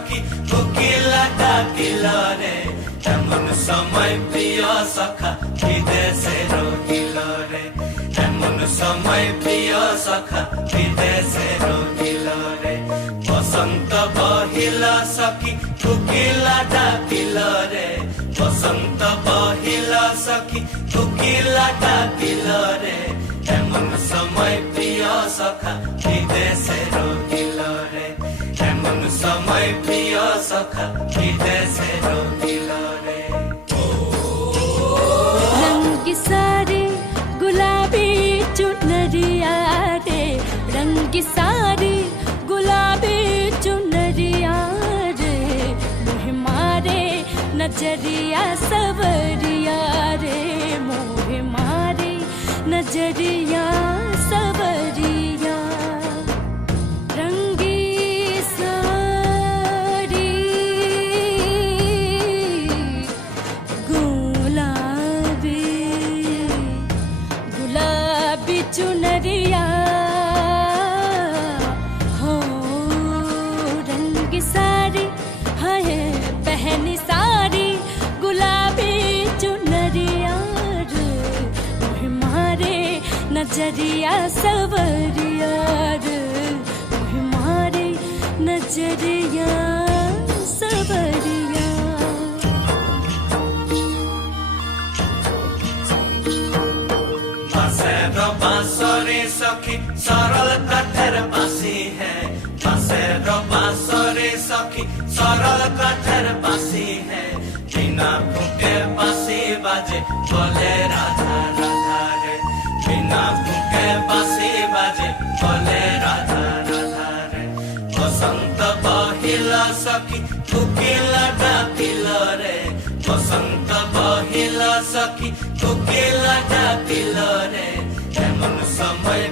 সখী কোকিলা ডাকিল রে এমন সময় প্রিয় সখা বিদেশে রহিল রে এমন সময় প্রিয় সখা বিদেশে রহিল রে বসন্ত বহিল সখী কোকিলা ডাকিল রে বসন্ত বহিল সখী কোকিলা ডাকিল রে এমন সময় প্রিয় সখা বিদেশে রহিল রে এমন সময় প্রিয় সখা বিদেশে রহিল রে रंग सारे गुलाबी चुनरिया रे रंग सारे गुलाबी चुनरिया रे मोह मारे नजरिया सवरिया रे मोह मारे नजरिया सवरिया रंगी सारी गुलाबी गुलाबी चुनरिया हो रंग सारी है पहनी सारी गुलाबी चुनरिया रे मोह मारे नजरिया सवरिया रे मोह मारे नजरिया सवरिया बांसेर बांसुरी सखी सरल काठेर बांसी है बांसेर बांसुरी सखी सरल काठेर बांसी है बिना फूके बांसी बाजे बोले राधा राधा रे बिना फूके बांसी बाजे बोले राधा राधा रे बसंत बहिल सखी कोकिला डाकिल रे बसंत बहिल सखी कोकिला डाकिल रे এমন সময়